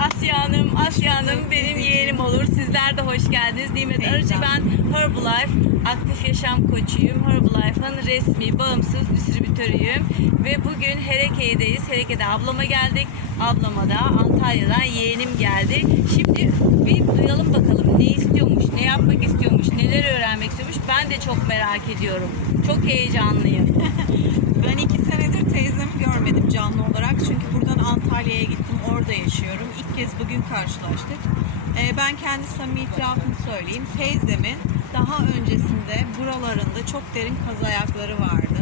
Asya Hanım, Asya Hanım benim yeğenim olur. Sizler de hoş geldiniz. Nimet Arıcı ben Herbalife aktif yaşam koçuyum. Herbalife'ın resmi, bağımsız distribütörüyüm. Ve bugün Hereke'deyiz. Hereke'de ablama geldik. Ablama da Antalya'dan yeğenim geldi. Şimdi bir duyalım bakalım ne istiyormuş, ne yapmak istiyormuş, neler öğrenmek istiyormuş. Ben de çok merak ediyorum. Çok heyecanlıyım. Ben iki senedir teyzemi görmedim canlı olarak Antalya'ya gittim orada yaşıyorum. İlk kez bugün karşılaştık. Ee, ben kendi samimi itirafımı söyleyeyim. Teyzemin daha öncesinde buralarında çok derin kaz ayakları vardı.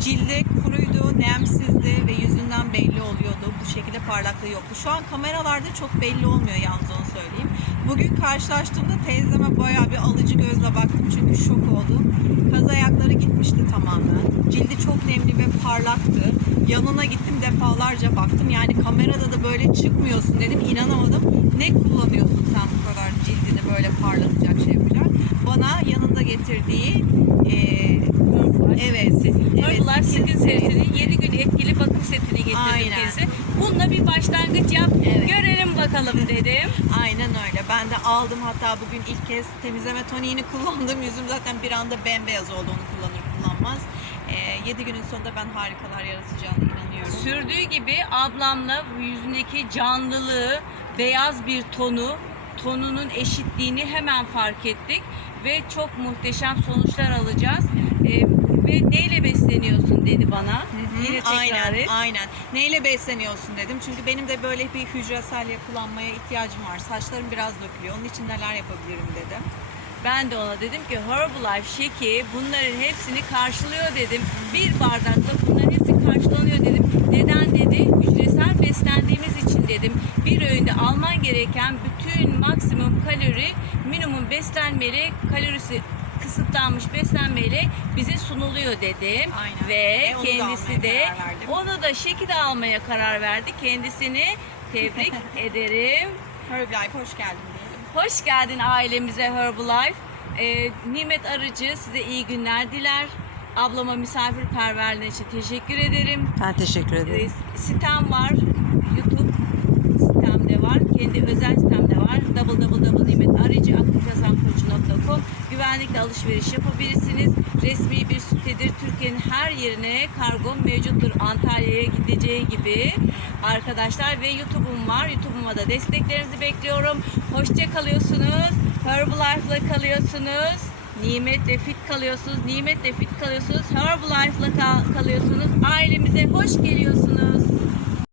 Cildi kuruydu, nemsizdi ve yüzünden belli oluyordu. Bu şekilde parlaklığı yoktu. Şu an kameralarda çok belli olmuyor yalnız onu söyleyeyim. Bugün karşılaştığımda teyzeme bayağı bir alıcı gözle baktım çünkü şok oldum. Kaz ayakları gitmişti tamamen. Cildi çok nemli ve parlaktı. Yanına gittim defalarca baktım. Yani kamerada da böyle çıkmıyorsun dedim. inanamadım. Ne kullanıyorsun sen bu kadar cildini böyle parlatacak şey yapacak? Bana yanında getirdiği eee evet, evet, Herbalife skin serisinin 7 gün etkili bakım setini getirdim Aynen. teyze. Bununla bir başlangıç yap. Evet. Görelim bakalım dedim. Aynen öyle. Ben de aldım hatta bugün ilk kez temizleme toniğini kullandım. Yüzüm zaten bir anda bembeyaz oldu onu kullanır kullanmaz. 7 günün sonunda ben harikalar yaratacağına inanıyorum. Sürdüğü gibi ablamla yüzündeki canlılığı, beyaz bir tonu, tonunun eşitliğini hemen fark ettik ve çok muhteşem sonuçlar alacağız. Ee, ve neyle besleniyorsun dedi bana. Yine tekrar aynen, et. aynen. Neyle besleniyorsun dedim. Çünkü benim de böyle bir hücresel yapılanmaya ihtiyacım var. Saçlarım biraz dökülüyor. Onun için neler yapabilirim dedim. Ben de ona dedim ki Herbalife Sheki bunların hepsini karşılıyor dedim. Bir bardakla bunların hepsi karşılanıyor dedim. Neden dedi? Hücresel beslendiğimiz için dedim. Bir öğünde alman gereken bütün maksimum kalori minimum beslenmeyle kalorisi kısıtlanmış beslenmeyle bize sunuluyor dedim. Aynen. Ve Ve onu da kendisi almaya de onu da şekilde almaya karar verdi. Kendisini tebrik ederim. Herbalife hoş geldin. Hoş geldin ailemize Herbalife. Ee, Nimet Arıcı size iyi günler diler. Ablama misafirperverliğin için teşekkür ederim. Ben teşekkür ederim. Ee, sitem var. YouTube sitemde var. Kendi özel sitemde var. www.nimetarıcı.com Güvenlikle alışveriş yapabilirsiniz. Resmi bir sitedir. Türkiye'nin her yerine kargo mevcuttur. Antalya'ya gideceği gibi. Arkadaşlar ve YouTube'um var. YouTube'uma da desteklerinizi bekliyorum. Hoşça kalıyorsunuz. Herbalife'la kalıyorsunuz. Nimetle fit kalıyorsunuz. Nimetle fit kalıyorsunuz. Herbalife'la kal- kalıyorsunuz. Ailemize hoş geliyorsunuz.